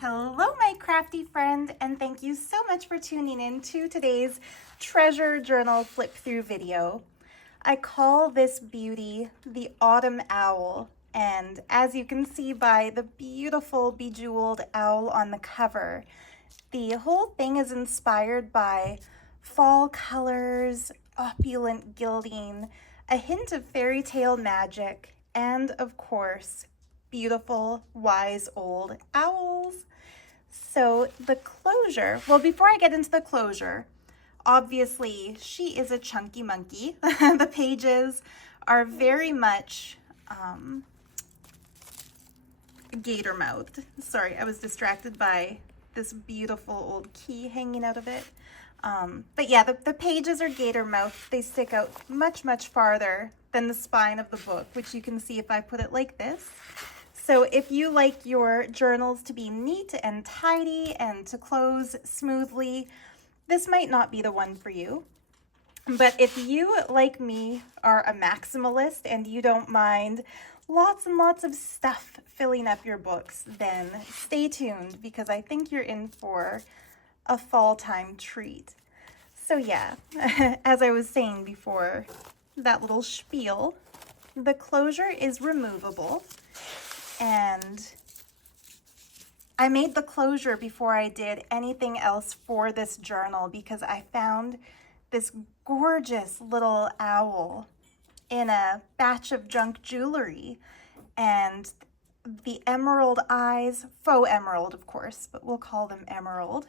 Hello, my crafty friend, and thank you so much for tuning in to today's treasure journal flip through video. I call this beauty the Autumn Owl, and as you can see by the beautiful bejeweled owl on the cover, the whole thing is inspired by fall colors, opulent gilding, a hint of fairy tale magic, and of course, beautiful, wise old owls. So the closure, well, before I get into the closure, obviously she is a chunky monkey. The pages are very much gator mouthed. Sorry, I was distracted by this beautiful old key hanging out of it. But yeah, the pages are gator mouthed. They stick out much, much farther than the spine of the book, which you can see if I put it like this. So if you like your journals to be neat and tidy and to close smoothly, this might not be the one for you. But if you, like me, are a maximalist and you don't mind lots and lots of stuff filling up your books, then stay tuned because I think you're in for a fall time treat. So yeah, as I was saying before, that little spiel, the closure is removable. And I made the closure before I did anything else for this journal because I found this gorgeous little owl in a batch of junk jewelry, and the emerald eyes, faux emerald of course, but we'll call them emerald.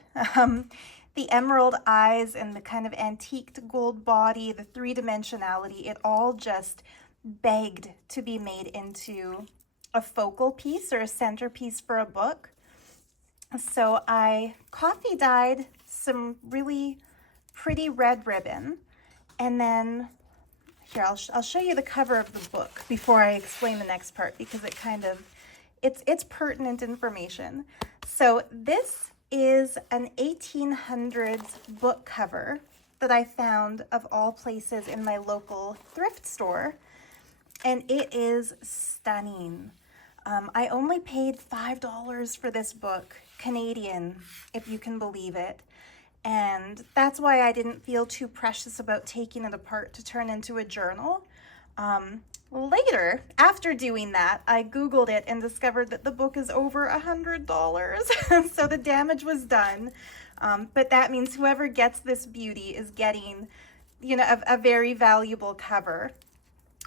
The emerald eyes and the kind of antiqued gold body, the three-dimensionality, it all just begged to be made into a focal piece or a centerpiece for a book. So I coffee dyed some really pretty red ribbon, and then here I'll show you the cover of the book before I explain the next part because it kind of it's pertinent information. So this is an 1800s book cover that I found of all places in my local thrift store, and it is stunning. I only paid $5 for this book, Canadian, if you can believe it. And that's why I didn't feel too precious about taking it apart to turn into a journal. Later, after doing that, I Googled it and discovered that the book is over $100. So the damage was done. But that means whoever gets this beauty is getting, a very valuable cover.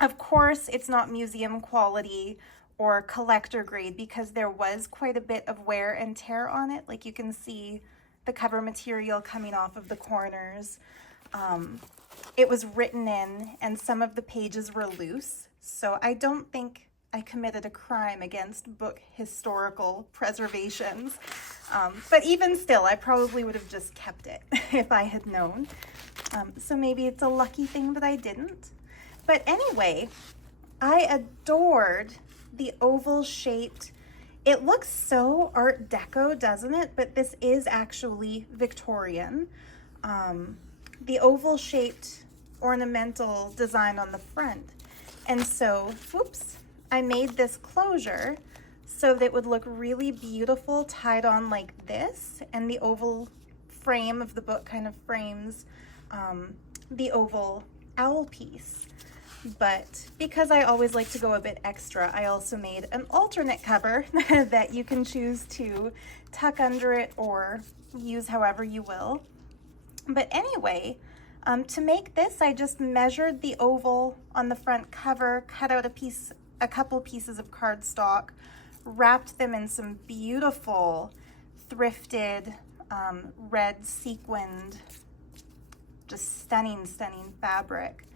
Of course, it's not museum quality or collector grade because there was quite a bit of wear and tear on it. Like you can see the cover material coming off of the corners. It was written in and some of the pages were loose. So I don't think I committed a crime against book historical preservations. But even still, I probably would have just kept it if I had known. So maybe it's a lucky thing that I didn't. But anyway, I adored the oval shaped, it looks so Art Deco, doesn't it? But this is actually Victorian. The oval shaped ornamental design on the front. And so, I made this closure so that it would look really beautiful tied on like this, and the oval frame of the book kind of frames the oval owl piece. But because I always like to go a bit extra, I also made an alternate cover that you can choose to tuck under it or use however you will. But anyway, to make this, I just measured the oval on the front cover, cut out a couple pieces of cardstock, wrapped them in some beautiful thrifted red sequined, just stunning fabric.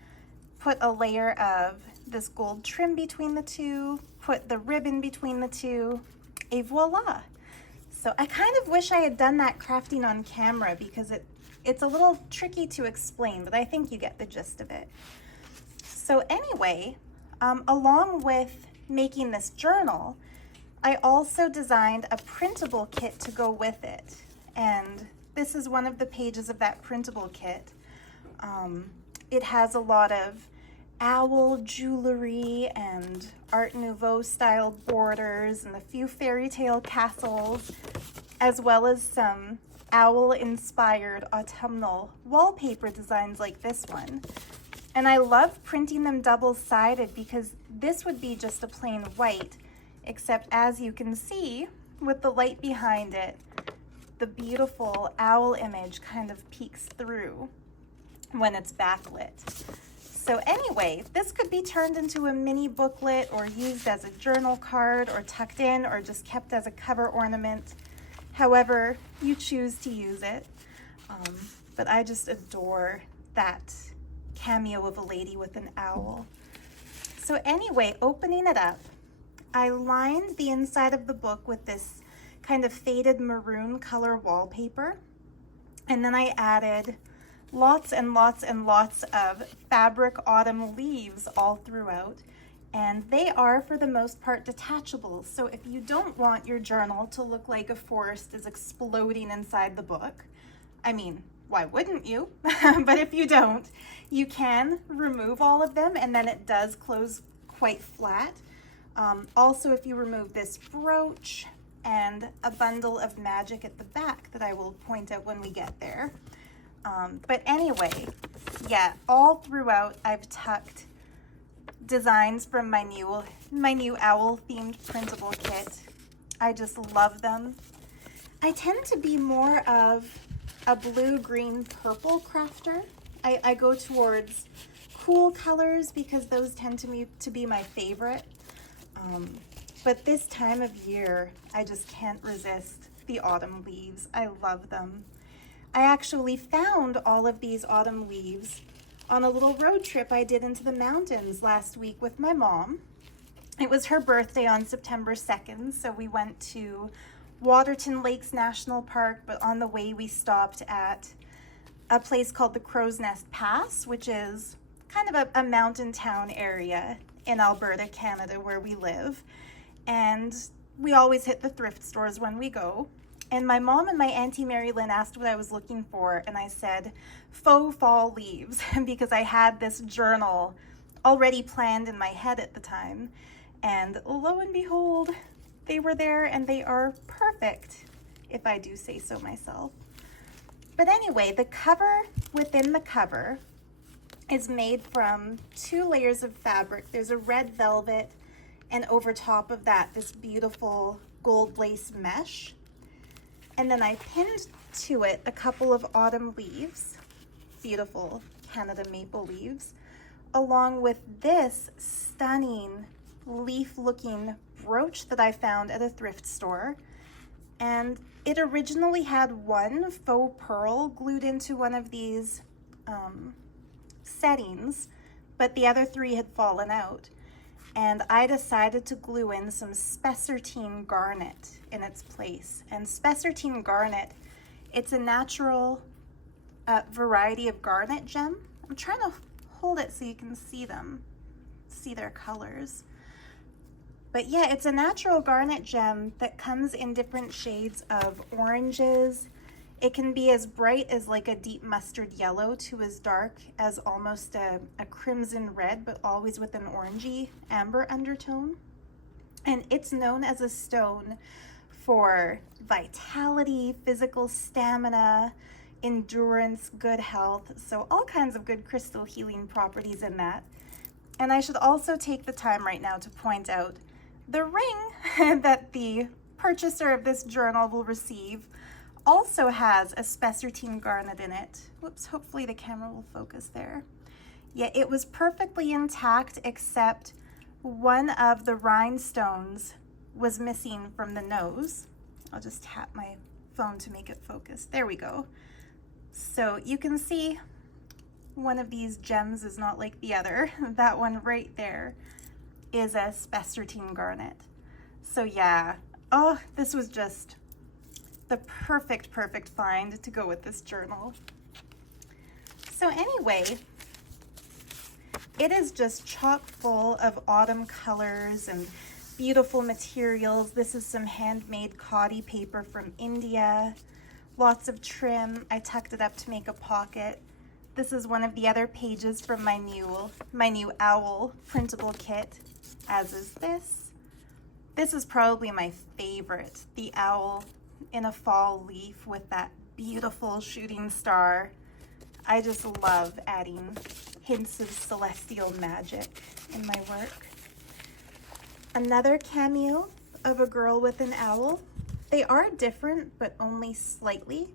Put a layer of this gold trim between the two, put the ribbon between the two, et voila. So I kind of wish I had done that crafting on camera because it's a little tricky to explain, but I think you get the gist of it. So anyway, along with making this journal, I also designed a printable kit to go with it. And this is one of the pages of that printable kit. It has a lot of owl jewelry and Art Nouveau style borders and a few fairy tale castles. as well as some owl-inspired autumnal wallpaper designs like this one. And I love printing them double-sided because this would be just a plain white, except as you can see, with the light behind it, the beautiful owl image kind of peeks through when it's backlit. So anyway, this could be turned into a mini booklet or used as a journal card or tucked in or just kept as a cover ornament, however you choose to use it. But I just adore that cameo of a lady with an owl. So anyway, opening it up, I lined the inside of the book with this kind of faded maroon color wallpaper, and then I added lots and lots and lots of fabric autumn leaves all throughout, and they are for the most part detachable. So if you don't want your journal to look like a forest is exploding inside the book, I mean, why wouldn't you? But if you don't, you can remove all of them and then it does close quite flat. Also, if you remove this brooch and a bundle of magic at the back that I will point out when we get there. But anyway, yeah, all throughout I've tucked designs from my new owl themed printable kit. I just love them. I tend to be more of a blue, green, purple crafter. I go towards cool colors because those tend to be my favorite. But this time of year, I just can't resist the autumn leaves. I love them. I actually found all of these autumn leaves on a little road trip I did into the mountains last week with my mom. It was her birthday on September 2nd, so we went to Waterton Lakes National Park, but on the way we stopped at a place called the Crow's Nest Pass, which is kind of a mountain town area in Alberta, Canada, where we live. And we always hit the thrift stores when we go. And my mom and my Auntie Mary Lynn asked what I was looking for, and I said faux fall leaves because I had this journal already planned in my head at the time. And lo and behold, they were there, and they are perfect, if I do say so myself. But anyway, the cover within the cover is made from 2 layers of fabric. There's a red velvet, and over top of that, this beautiful gold lace mesh. And then I pinned to it a couple of autumn leaves, beautiful Canada maple leaves, along with this stunning leaf-looking brooch that I found at a thrift store. And it originally had one faux pearl glued into one of these settings, but the other 3 had fallen out. And I decided to glue in some spessartine garnet in its place. And spessartine garnet, it's a natural variety of garnet gem. I'm trying to hold it so you can see them, see their colors. But yeah, it's a natural garnet gem that comes in different shades of oranges. It can be as bright as like a deep mustard yellow to as dark as almost a crimson red, but always with an orangey amber undertone. And it's known as a stone for vitality, physical stamina, endurance, good health. So all kinds of good crystal healing properties in that. And I should also take the time right now to point out the ring that the purchaser of this journal will receive also has a spessartine garnet in it. Whoops, hopefully the camera will focus there. Yeah, it was perfectly intact except one of the rhinestones was missing from the nose. I'll just tap my phone to make it focus. There we go. So you can see one of these gems is not like the other. That one right there is a spessartine garnet. So yeah, oh, this was just the perfect find to go with this journal. So anyway, it is just chock full of autumn colors and beautiful materials. This is some handmade khadi paper from India. Lots of trim. I tucked it up to make a pocket. This is one of the other pages from my new owl printable kit, as is this. This is probably my favorite, the owl in a fall leaf with that beautiful shooting star. I just love adding hints of celestial magic in my work. Another cameo of a girl with an owl. They are different, but only slightly.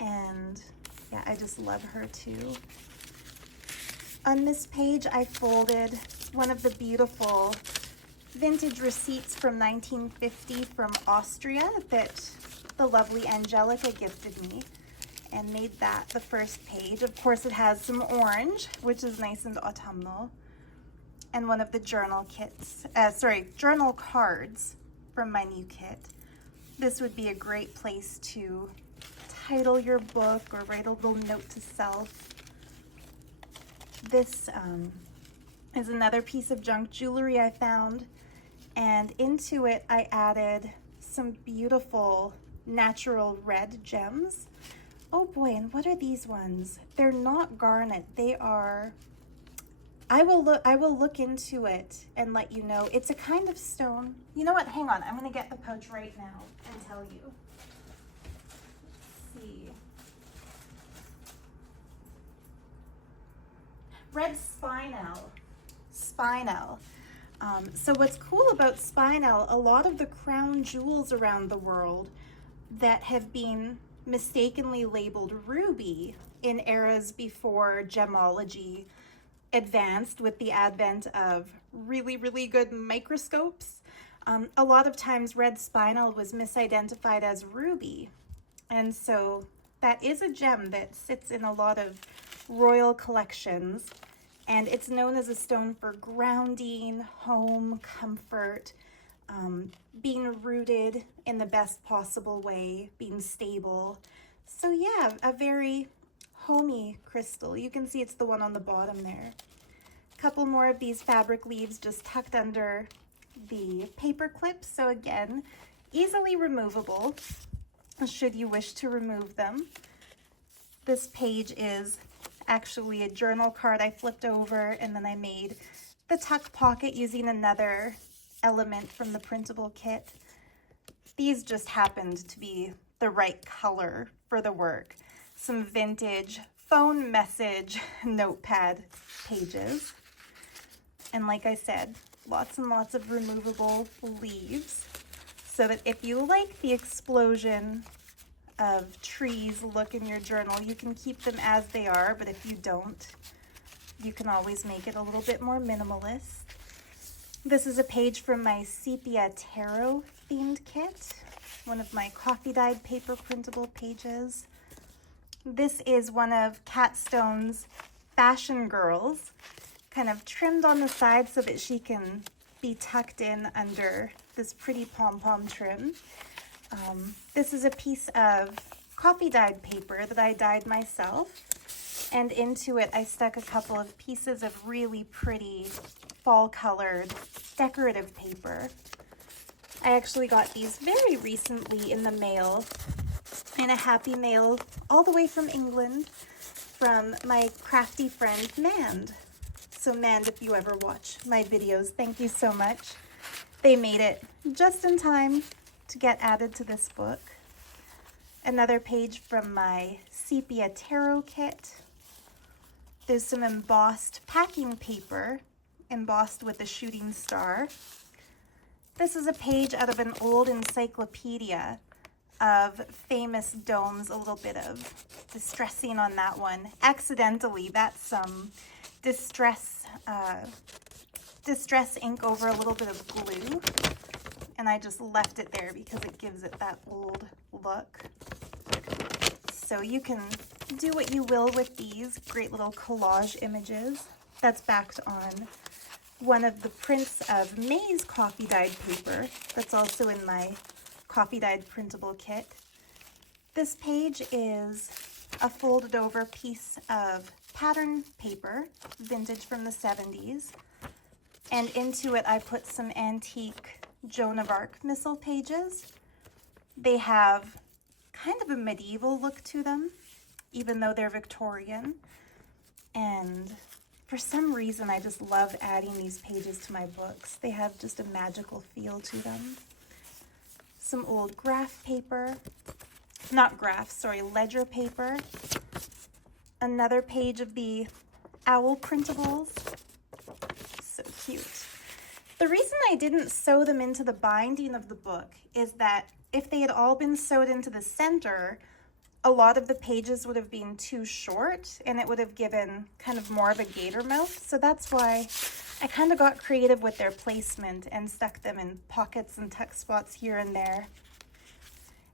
And yeah, I just love her too. On this page, I folded one of the beautiful vintage receipts from 1950 from Austria that the lovely Angelica gifted me, and made that the first page. Of course, it has some orange, which is nice and autumnal, and one of the journal journal cards from my new kit. This would be a great place to title your book or write a little note to self. This is another piece of junk jewelry I found, and into it I added some beautiful natural red gems. Oh boy, and what are these ones? They're not garnet. They are, I will look into it and let you know. It's a kind of stone. You know what? Hang on. I'm going to get the pouch right now and tell you. Let's see. Red spinel. Spinel. So what's cool about spinel, a lot of the crown jewels around the world that have been mistakenly labeled ruby in eras before gemology advanced with the advent of really, really good microscopes, a lot of times red spinel was misidentified as ruby. And so that is a gem that sits in a lot of royal collections, and it's known as a stone for grounding, home, comfort, being rooted in the best possible way, being stable. So yeah, a very homey crystal. You can see it's the one on the bottom there. A couple more of these fabric leaves just tucked under the paper clips. So again, easily removable should you wish to remove them. This page is actually a journal card I flipped over, and then I made the tuck pocket using another element from the printable kit. These just happened to be the right color for the work. Some vintage phone message notepad pages. And like I said, lots and lots of removable leaves, so that if you like the explosion of trees look in your journal, you can keep them as they are, but if you don't, you can always make it a little bit more minimalist. This is a page from my sepia tarot themed kit, one of my coffee dyed paper printable pages. This is one of Kat Stone's Fashion Girls, kind of trimmed on the side so that she can be tucked in under this pretty pom-pom trim. This is a piece of coffee dyed paper that I dyed myself, and into it I stuck a couple of pieces of really pretty fall colored decorative paper. I actually got these very recently in the mail, in a happy mail all the way from England, from my crafty friend Mand. So Mand, if you ever watch my videos, thank you so much. They made it just in time to get added to this book. Another page from my sepia tarot kit. There's some embossed packing paper, embossed with a shooting star. This is a page out of an old encyclopedia of famous domes, a little bit of distressing on that one. Accidentally, that's some distress ink over a little bit of glue, and I just left it there because it gives it that old look. So you can do what you will with these great little collage images. That's backed on one of the prints of May's coffee dyed paper that's also in my coffee dyed printable kit. This page is a folded over piece of pattern paper, vintage from the 70s, and into it I put some antique Joan of Arc missal pages. They have kind of a medieval look to them, even though they're Victorian, and for some reason I just love adding these pages to my books. They have just a magical feel to them. some old graph paper, not graph, sorry, ledger paper, another page of the owl printables. So cute. The reason I didn't sew them into the binding of the book is that if they had all been sewed into the center, a lot of the pages would have been too short and it would have given kind of more of a gator mouth. So that's why I kind of got creative with their placement and stuck them in pockets and tuck spots here and there.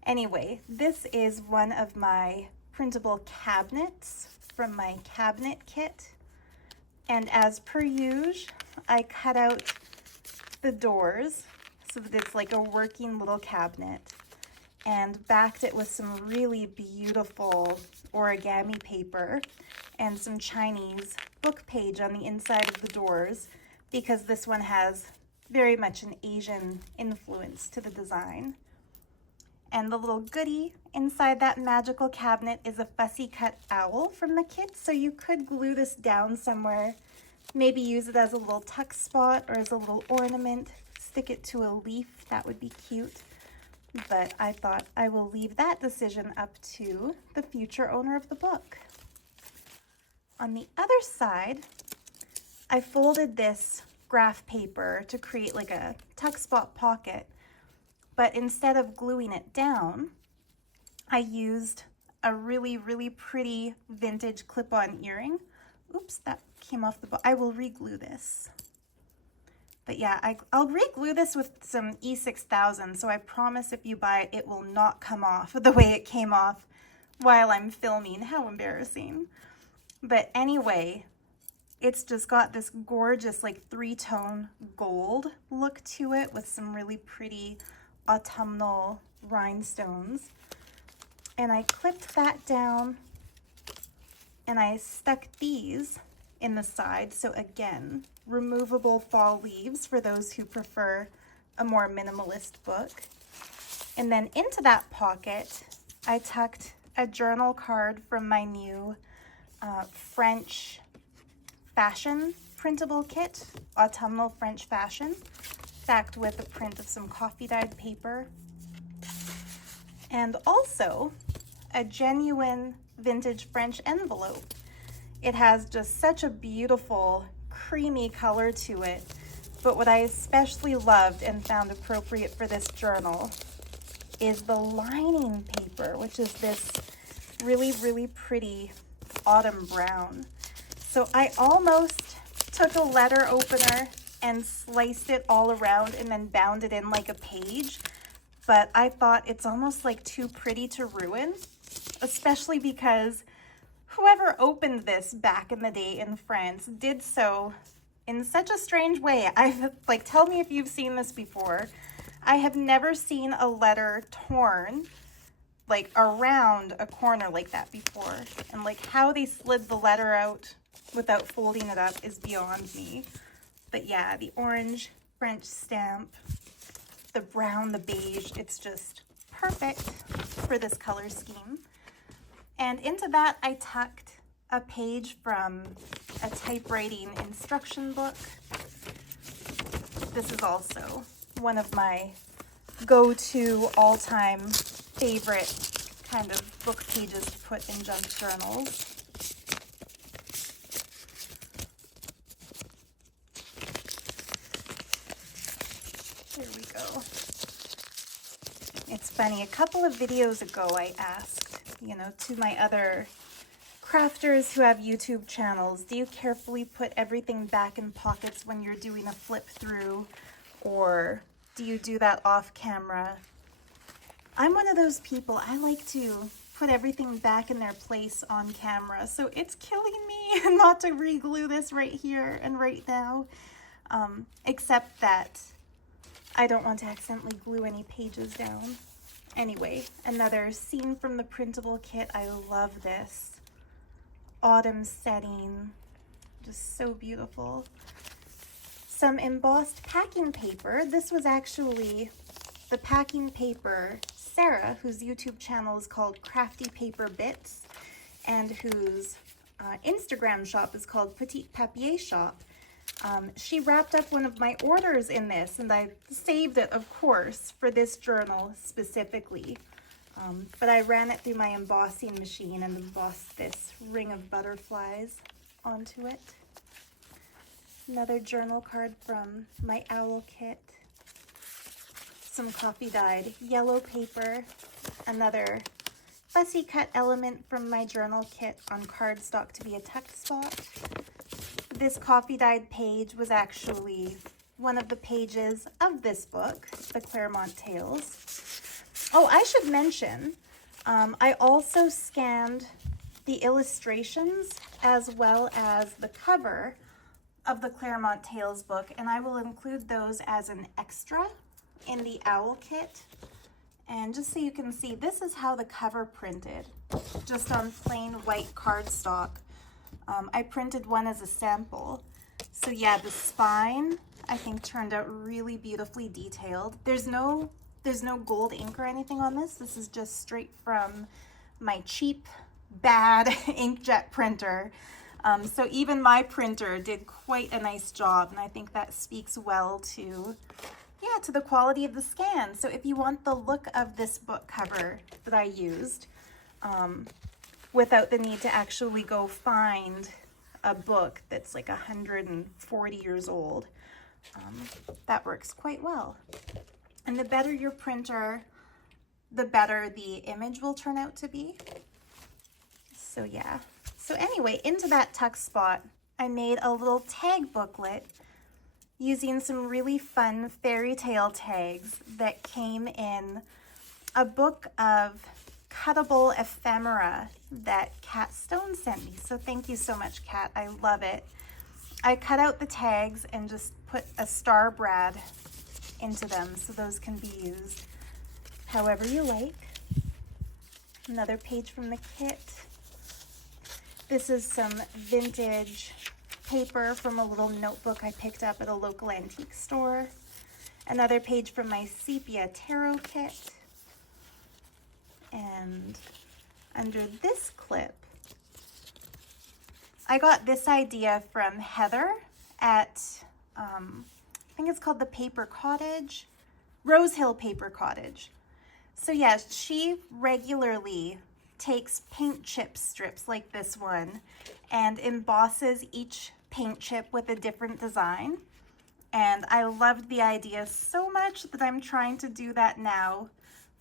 Anyway, this is one of my printable cabinets from my cabinet kit. And as per usual, I cut out the doors so that it's like a working little cabinet, and backed it with some really beautiful origami paper and some Chinese book page on the inside of the doors, because this one has very much an Asian influence to the design. And the little goodie inside that magical cabinet is a fussy cut owl from the kit, so you could glue this down somewhere, maybe use it as a little tuck spot or as a little ornament, stick it to a leaf, that would be cute. But I thought I will leave that decision up to the future owner of the book. On the other side, I folded this graph paper to create like a tuck spot pocket, but instead of gluing it down, I used a really, really pretty vintage clip-on earring. Oops, that came off the book. I will re-glue this. But yeah, I'll re-glue this with some E6000, so I promise if you buy it, it will not come off the way it came off while I'm filming. How embarrassing. But anyway, it's just got this gorgeous like three-tone gold look to it with some really pretty autumnal rhinestones. And I clipped that down and I stuck these in the side. So again, removable fall leaves for those who prefer a more minimalist book. And then into that pocket, I tucked a journal card from my new French fashion printable kit, autumnal French fashion, backed with a print of some coffee dyed paper. And also a genuine vintage French envelope. It has just such a beautiful creamy color to it, but what I especially loved and found appropriate for this journal is the lining paper, which is this really, really pretty autumn brown. So I almost took a letter opener and sliced it all around and then bound it in like a page, but I thought it's almost like too pretty to ruin, especially because whoever opened this back in the day in France did so in such a strange way. Like, tell me if you've seen this before. I have never seen a letter torn like around a corner like that before. And like how they slid the letter out without folding it up is beyond me. But yeah, the orange French stamp, the brown, the beige, it's just perfect for this color scheme. And into that, I tucked a page from a typewriting instruction book. This is also one of my go-to all-time favorite kind of book pages to put in junk journals. Here we go. It's funny, a couple of videos ago I asked, to my other crafters who have YouTube channels, do you carefully put everything back in pockets when you're doing a flip through, or do you do that off camera? I'm one of those people, I like to put everything back in their place on camera, so it's killing me not to re-glue this right here and right now, except that I don't want to accidentally glue any pages down. Anyway, another scene from the printable kit. I love this. Autumn setting, just so beautiful. Some embossed packing paper. This was actually the packing paper Sarah, whose YouTube channel is called Crafty Paper Bits, and whose Instagram shop is called Petite Papier Shop, She wrapped up one of my orders in this, and I saved it, of course, for this journal specifically. But I ran it through my embossing machine and embossed this ring of butterflies onto it. Another journal card from my owl kit. Some coffee dyed yellow paper. Another fussy cut element from my journal kit on cardstock to be a tuck spot. This coffee dyed page was actually one of the pages of this book, the Claremont Tales. Oh, I should mention, I also scanned the illustrations as well as the cover of the Claremont Tales book, and I will include those as an extra in the owl kit. And just so you can see, this is how the cover printed, just on plain white cardstock. I printed one as a sample. So yeah, the spine, I think, turned out really beautifully detailed. There's no gold ink or anything on this. This is just straight from my cheap, bad inkjet printer. So even my printer did quite a nice job, and I think that speaks well to, yeah, to the quality of the scan. So if you want the look of this book cover that I used, without the need to actually go find a book that's like 140 years old, that works quite well. And the better your printer, the better the image will turn out to be. So yeah. So anyway, into that tuck spot, I made a little tag booklet using some really fun fairy tale tags that came in a book of cuttable ephemera that Kat Stone sent me. So thank you so much, Kat. I love it. I cut out the tags and just put a star brad into them, so those can be used however you like. Another page from the kit. This is some vintage paper from a little notebook I picked up at a local antique store. Another page from my sepia tarot kit. And under this clip, I got this idea from Heather at, I think it's called the Paper Cottage, Rose Hill Paper Cottage. So yeah, she regularly takes paint chip strips like this one and embosses each paint chip with a different design. And I loved the idea so much that I'm trying to do that now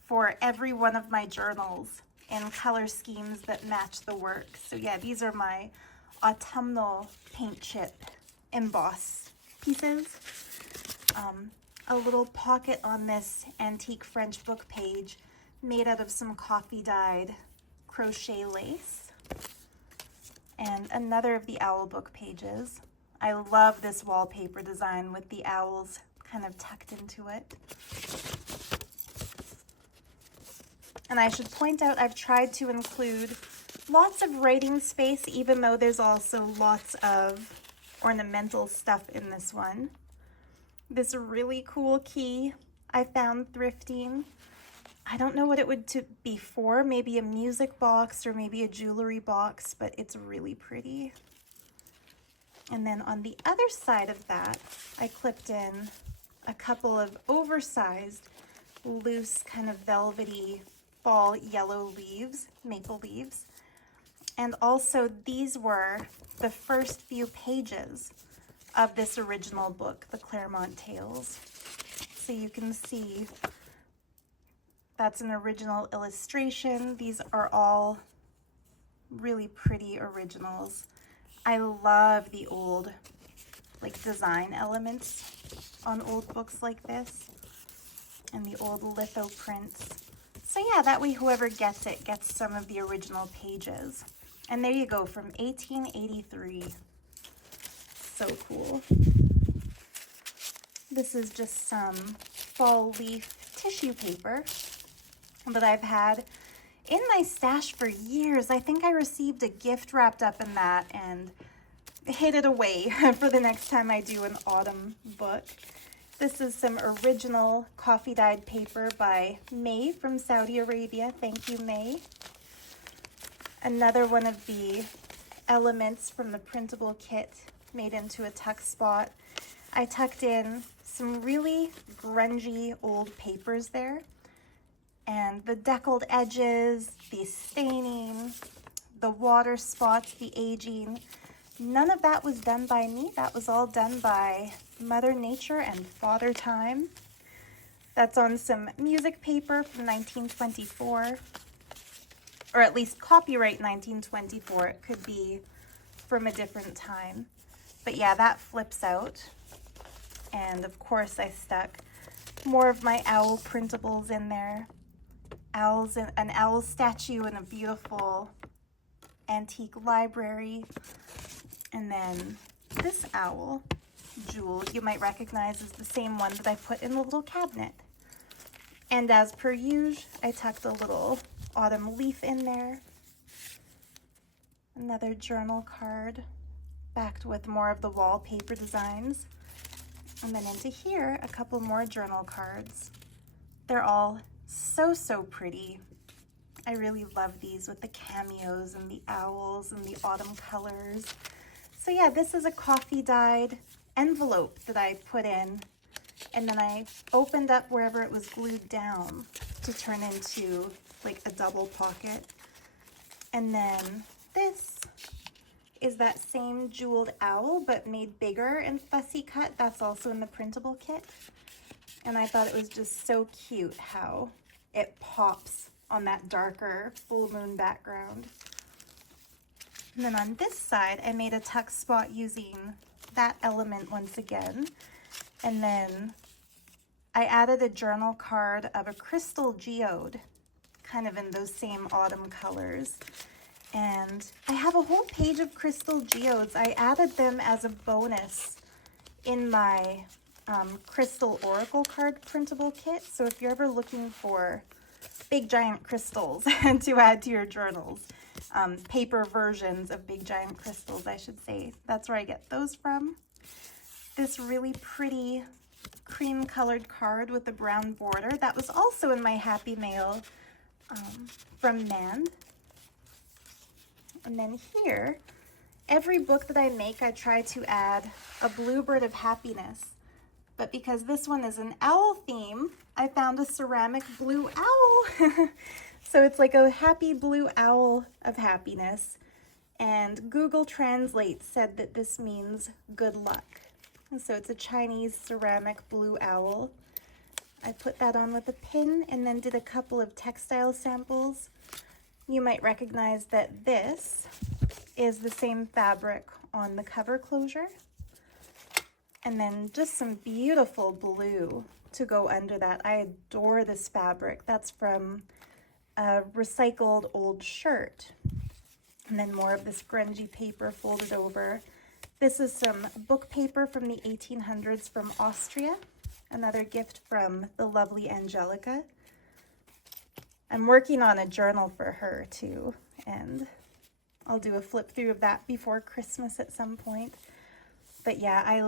for every one of my journals in color schemes that match the work. So yeah, these are my autumnal paint chip emboss pieces. A little pocket on this antique French book page made out of some coffee dyed crochet lace. And another of the owl book pages. I love this wallpaper design with the owls kind of tucked into it. And I should point out, I've tried to include lots of writing space, even though there's also lots of ornamental stuff in this one. This really cool key I found thrifting. I don't know what it would be for, maybe a music box or maybe a jewelry box, but it's really pretty. And then on the other side of that, I clipped in a couple of oversized, loose, kind of velvety fall yellow leaves, maple leaves. And also these were the first few pages of this original book, the Claremont Tales. So you can see that's an original illustration. These are all really pretty originals. I love the old like design elements on old books like this and the old litho prints. So yeah, that way whoever gets it gets some of the original pages. And there you go, from 1883. So cool. This is just some fall leaf tissue paper that I've had in my stash for years. I think I received a gift wrapped up in that and hid it away for the next time I do an autumn book. This is some original coffee dyed paper by May from Saudi Arabia. Thank you, May. Another one of the elements from the printable kit made into a tuck spot. I tucked in some really grungy old papers there, and the deckled edges, the staining, the water spots, the aging, none of that was done by me. That was all done by Mother Nature and Father Time. That's on some music paper from 1924, or at least copyright 1924. It could be from a different time. But yeah, that flips out. And of course I stuck more of my owl printables in there. An owl statue in a beautiful antique library. And then this owl jewel you might recognize is the same one that I put in the little cabinet. And as per usual, I tucked a little autumn leaf in there. Another journal card backed with more of the wallpaper designs. And then into here, a couple more journal cards. They're all so pretty. I really love these with the cameos and the owls and the autumn colors. So yeah, this is a coffee dyed envelope that I put in, and then I opened up wherever it was glued down to turn into like a double pocket. And then this is that same jeweled owl, but made bigger and fussy cut. That's also in the printable kit. And I thought it was just so cute how it pops on that darker full moon background. And then on this side, I made a tuck spot using that element once again. And then I added a journal card of a crystal geode, kind of in those same autumn colors. And I have a whole page of crystal geodes. I added them as a bonus in my crystal oracle card printable kit. So if you're ever looking for big giant crystals to add to your journals, paper versions of big giant crystals, I should say, that's where I get those from. This really pretty cream colored card with a brown border, that was also in my Happy Mail from Nan. And then here, every book that I make, I try to add a bluebird of happiness. But because this one is an owl theme, I found a ceramic blue owl. So it's like a happy blue owl of happiness. And Google Translate said that this means good luck. And so it's a Chinese ceramic blue owl. I put that on with a pin and then did a couple of textile samples. You might recognize that this is the same fabric on the cover closure. And then just some beautiful blue to go under that. I adore this fabric. That's from a recycled old shirt. And then more of this grungy paper folded over. This is some book paper from the 1800s from Austria. Another gift from the lovely Angelica. I'm working on a journal for her too, and I'll do a flip through of that before Christmas at some point. But yeah, I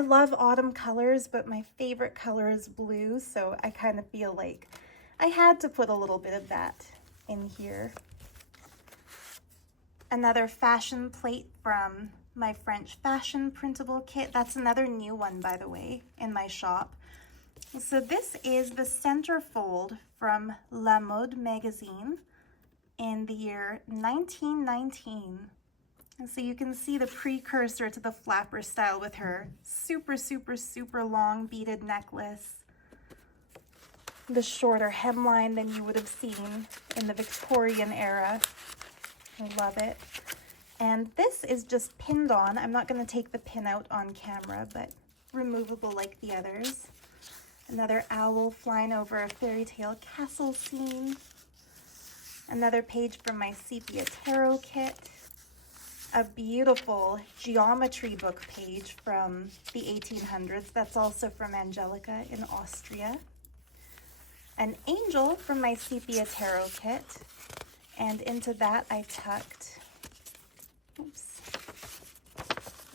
love autumn colors, but my favorite color is blue, so I kind of feel like I had to put a little bit of that in here. Another fashion plate from my French fashion printable kit. That's another new one, by the way, in my shop. So this is the centerfold from La Mode magazine in the year 1919. And so you can see the precursor to the flapper style with her super long beaded necklace, the shorter hemline than you would have seen in the Victorian era. I love it. And this is just pinned on. I'm not going to take the pin out on camera, but removable like the others. Another owl flying over a fairy tale castle scene. Another page from my sepia tarot kit. A beautiful geometry book page from the 1800s. That's also from Angelica in Austria. An angel from my sepia tarot kit. And into that I tucked,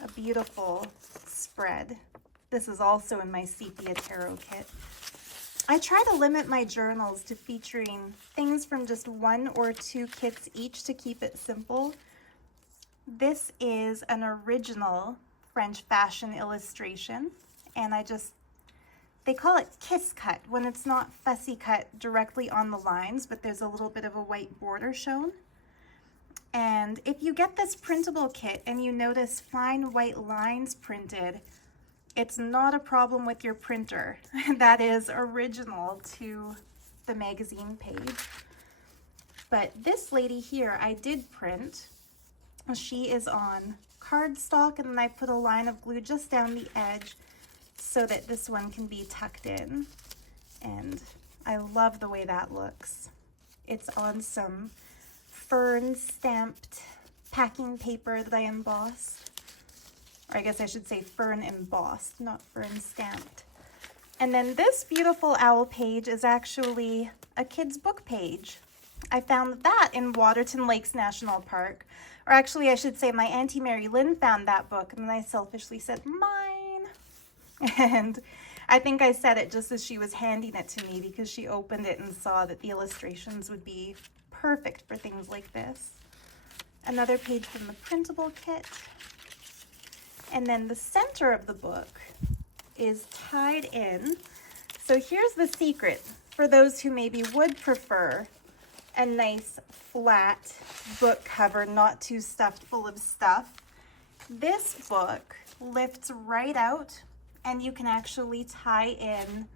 a beautiful spread. This is also in my sepia tarot kit. I try to limit my journals to featuring things from just 1 or 2 kits each to keep it simple. This is an original French fashion illustration, and they call it kiss cut when it's not fussy cut directly on the lines, but there's a little bit of a white border shown. And if you get this printable kit and you notice fine white lines printed, it's not a problem with your printer. That is original to the magazine page. But this lady here, I did print. She is on cardstock, and then I put a line of glue just down the edge so that this one can be tucked in. And I love the way that looks. It's on some fern stamped packing paper that I embossed. Or I guess I should say fern embossed, not fern stamped. And then this beautiful owl page is actually a kid's book page. I found that in Waterton Lakes National Park. Or actually, I should say my Auntie Mary Lynn found that book, and then I selfishly said, mine. And I think I said it just as she was handing it to me because she opened it and saw that the illustrations would be perfect for things like this. Another page from the printable kit. And then the center of the book is tied in. So here's the secret for those who maybe would prefer a nice flat book cover, not too stuffed full of stuff. This book lifts right out, and you can actually tie in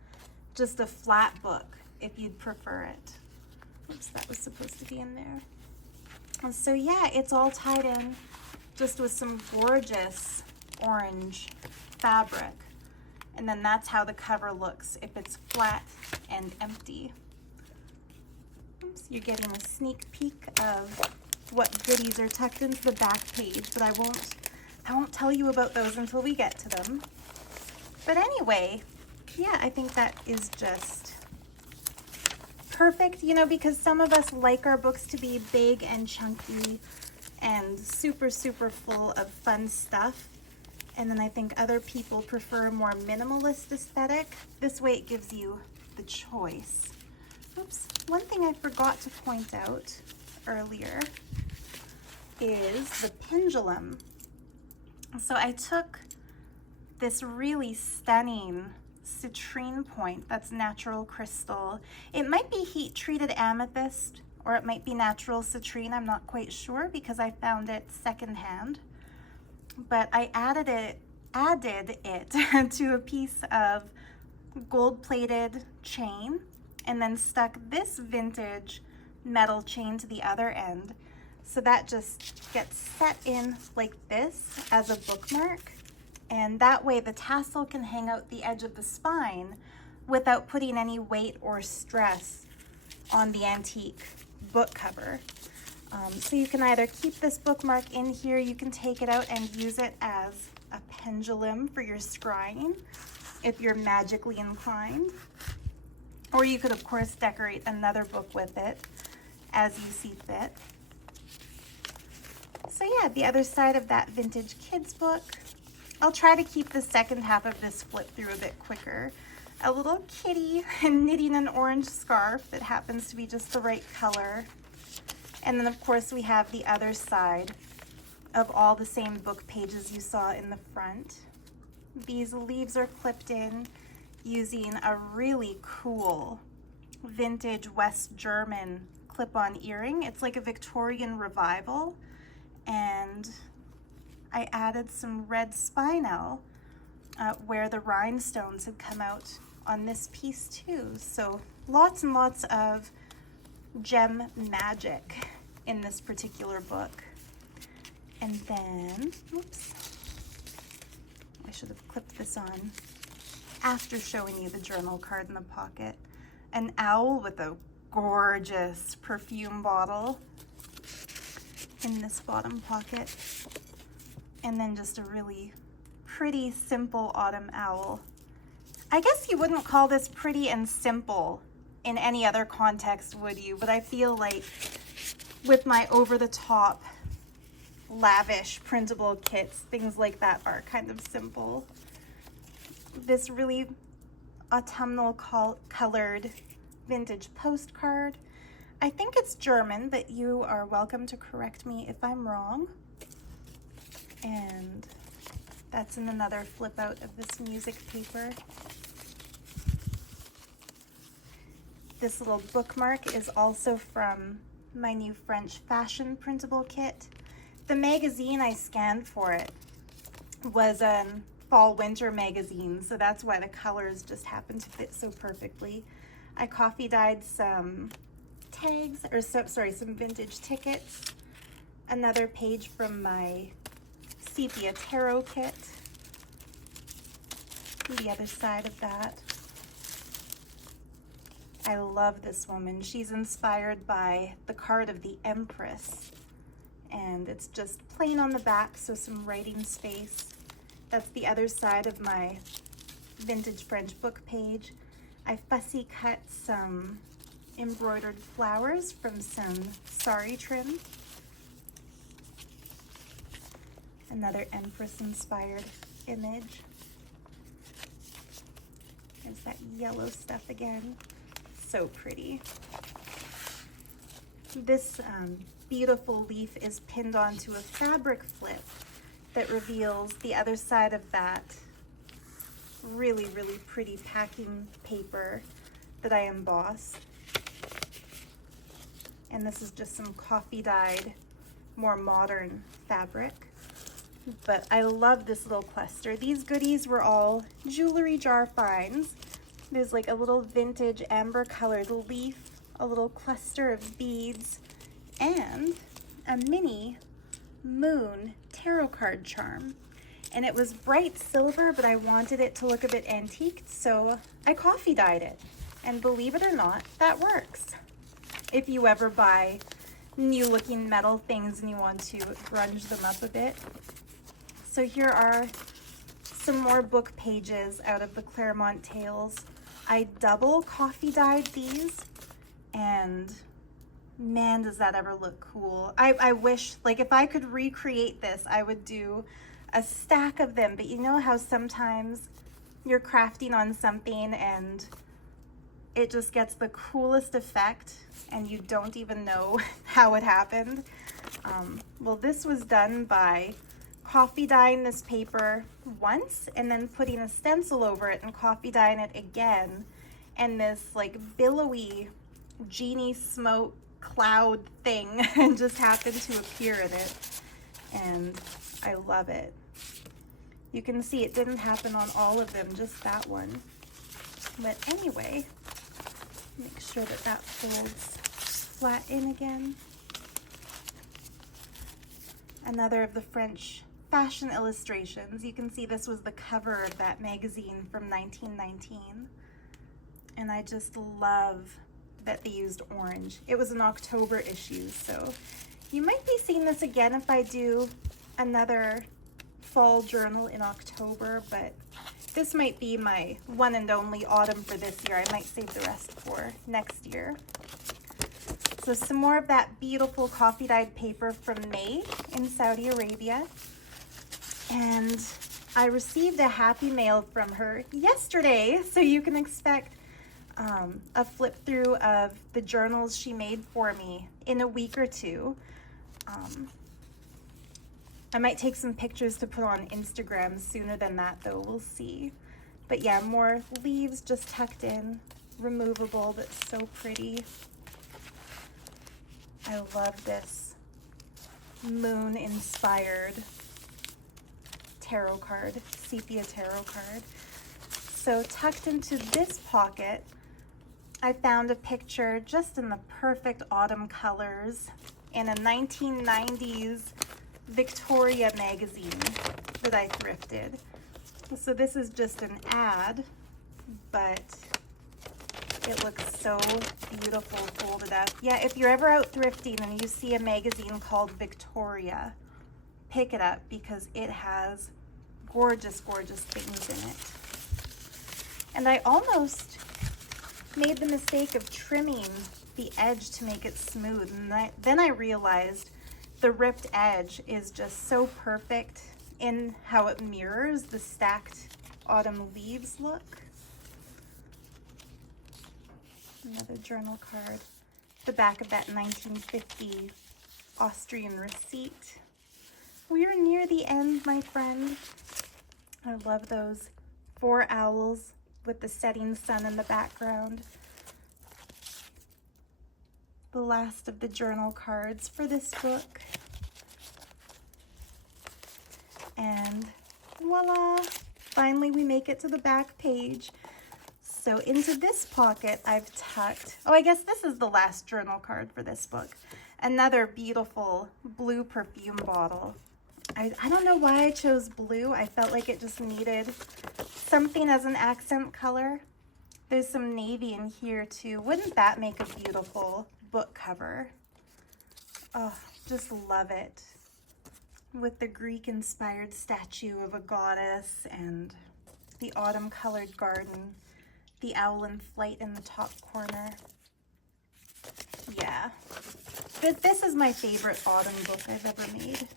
just a flat book if you'd prefer it. Oops, that was supposed to be in there. And so yeah, it's all tied in just with some gorgeous orange fabric. And then that's how the cover looks if it's flat and empty. Oops, you're getting a sneak peek of what goodies are tucked into the back page, but I won't tell you about those until we get to them. But anyway, yeah, I think that is just perfect, you know, because some of us like our books to be big and chunky and super, super full of fun stuff. And then I think other people prefer a more minimalist aesthetic. This way it gives you the choice. Oops, one thing I forgot to point out earlier is the pendulum. So I took this really stunning citrine point that's natural crystal. It might be heat treated amethyst or it might be natural citrine. I'm not quite sure because I found it secondhand. But I added it to a piece of gold-plated chain and then stuck this vintage metal chain to the other end. So that just gets set in like this as a bookmark. And that way the tassel can hang out the edge of the spine without putting any weight or stress on the antique book cover. So you can either keep this bookmark in here, you can take it out and use it as a pendulum for your scrying if you're magically inclined. Or you could, of course, decorate another book with it as you see fit. So yeah, the other side of that vintage kids book. I'll try to keep the second half of this flip through a bit quicker. A little kitty knitting an orange scarf that happens to be just the right color. And then, of course, we have the other side of all the same book pages you saw in the front. These leaves are clipped in using a really cool vintage West German clip-on earring. It's like a Victorian revival. And I added some red spinel where the rhinestones had come out on this piece too. So lots and lots of gem magic in this particular book. And then, oops, I should have clipped this on after showing you the journal card in the pocket. An owl with a gorgeous perfume bottle in this bottom pocket. And then just a really pretty, simple autumn owl. I guess you wouldn't call this pretty and simple in any other context, would you? But I feel like with my over-the-top, lavish printable kits, things like that are kind of simple. This really autumnal colored vintage postcard. I think it's German, but you are welcome to correct me if I'm wrong. And that's in another flip out of this music paper. This little bookmark is also from my new French fashion printable kit. The magazine I scanned for it was a fall winter magazine, so that's why the colors just happen to fit so perfectly. I coffee dyed some tags, or some vintage tickets. Another page from my sepia tarot kit. The other side of that. I love this woman. She's inspired by the card of the Empress, and it's just plain on the back, so some writing space. That's the other side of my vintage French book page. I fussy cut some embroidered flowers from some sari trim. Another Empress inspired image. There's that yellow stuff again. So pretty. This beautiful leaf is pinned onto a fabric flip that reveals the other side of that really, really pretty packing paper that I embossed. And this is just some coffee dyed, more modern fabric. But I love this little cluster. These goodies were all jewelry jar finds. There's like a little vintage amber colored leaf, a little cluster of beads, and a mini moon tarot card charm. And it was bright silver, but I wanted it to look a bit antiqued, so I coffee dyed it. And believe it or not, that works. If you ever buy new looking metal things and you want to grunge them up a bit. So here are some more book pages out of the Claremont Tales. I double coffee dyed these, and man, does that ever look cool. I wish, like, if I could recreate this, I would do a stack of them. But you know how sometimes you're crafting on something and it just gets the coolest effect and you don't even know how it happened? Well, this was done by coffee dyeing this paper once and then putting a stencil over it and coffee dyeing it again, and this like billowy genie smoke cloud thing just happened to appear in it, and I love it. You can see it didn't happen on all of them, just that one. But anyway, make sure that that folds flat in again. Another of the French fashion illustrations. You can see this was the cover of that magazine from 1919. And I just love that they used orange. It was an October issue, so you might be seeing this again if I do another fall journal in October, but this might be my one and only autumn for this year. I might save the rest for next year. So some more of that beautiful coffee dyed paper from May in Saudi Arabia. And I received a happy mail from her yesterday, so you can expect a flip through of the journals she made for me in a week or two. I might take some pictures to put on Instagram sooner than that, though. We'll see. But yeah, more leaves just tucked in, removable, but so pretty. I love this moon-inspired tarot card, sepia tarot card. So tucked into this pocket, I found a picture just in the perfect autumn colors in a 1990s Victoria magazine that I thrifted. So this is just an ad, but it looks so beautiful folded up. Yeah, if you're ever out thrifting and you see a magazine called Victoria, pick it up because it has gorgeous, gorgeous things in it. And I almost made the mistake of trimming the edge to make it smooth, and then I realized the ripped edge is just so perfect in how it mirrors the stacked autumn leaves look. Another journal card. The back of that 1950 Austrian receipt. we're near the end, my friend. I love those 4 owls with the setting sun in the background. The last of the journal cards for this book. And voila, finally we make it to the back page. So into this pocket I've tucked, oh, I guess this is the last journal card for this book. Another beautiful blue perfume bottle. I don't know why I chose blue. I felt like it just needed something as an accent color. There's some navy in here too. Wouldn't that make a beautiful book cover? Oh, just love it. With the Greek-inspired statue of a goddess and the autumn-colored garden, the owl in flight in the top corner. Yeah, this is my favorite autumn book I've ever made.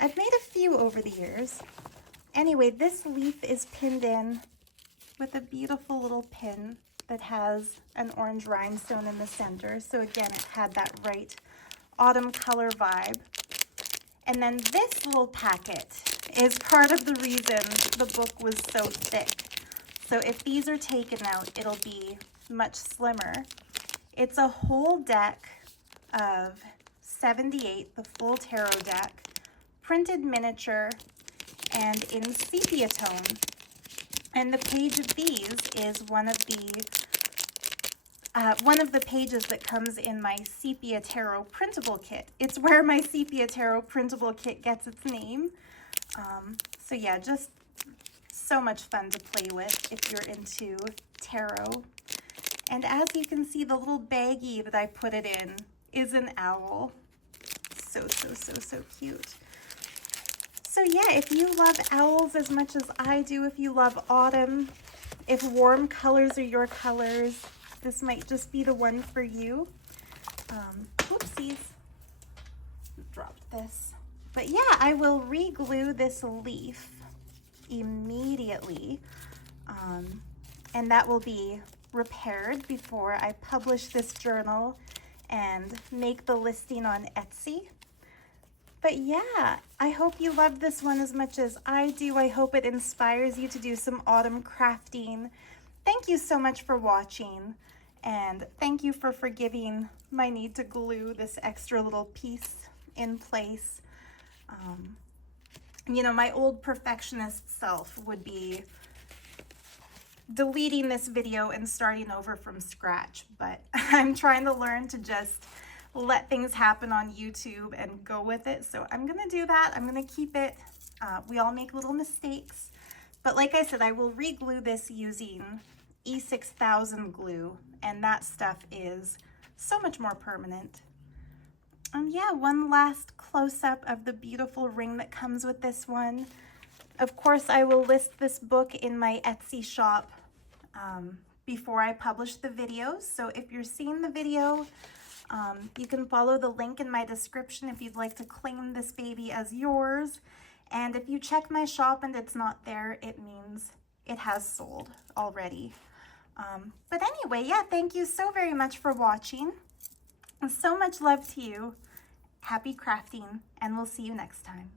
I've made a few over the years. Anyway, this leaf is pinned in with a beautiful little pin that has an orange rhinestone in the center. So again, it had that right autumn color vibe. And then this little packet is part of the reason the book was so thick. So if these are taken out, it'll be much slimmer. It's a whole deck of 78, the full tarot deck, printed miniature, and in sepia tone. And the page of these is one of the pages that comes in my Sepia Tarot printable kit. It's where my Sepia Tarot printable kit gets its name. So yeah, just so much fun to play with if you're into tarot. And as you can see, the little baggie that I put it in is an owl. So, so, so, so cute. So yeah, if you love owls as much as I do, if you love autumn, if warm colors are your colors, this might just be the one for you. Oopsies, dropped this. But yeah, I will re-glue this leaf immediately, and that will be repaired before I publish this journal and make the listing on Etsy. But yeah, I hope you love this one as much as I do. I hope it inspires you to do some autumn crafting. Thank you so much for watching, and thank you for forgiving my need to glue this extra little piece in place. You know, my old perfectionist self would be deleting this video and starting over from scratch, but I'm trying to learn to just let things happen on YouTube and go with it. So I'm gonna do that. I'm gonna keep it. We all make little mistakes, but like I said, I will re-glue this using E6000 glue, and that stuff is so much more permanent. And yeah, one last close-up of the beautiful ring that comes with this one. Of course, I will list this book in my Etsy shop before I publish the videos. So if you're seeing the video, you can follow the link in my description if you'd like to claim this baby as yours. And if you check my shop and it's not there, it means it has sold already. But anyway, yeah, thank you so very much for watching. So much love to you. Happy crafting, and we'll see you next time.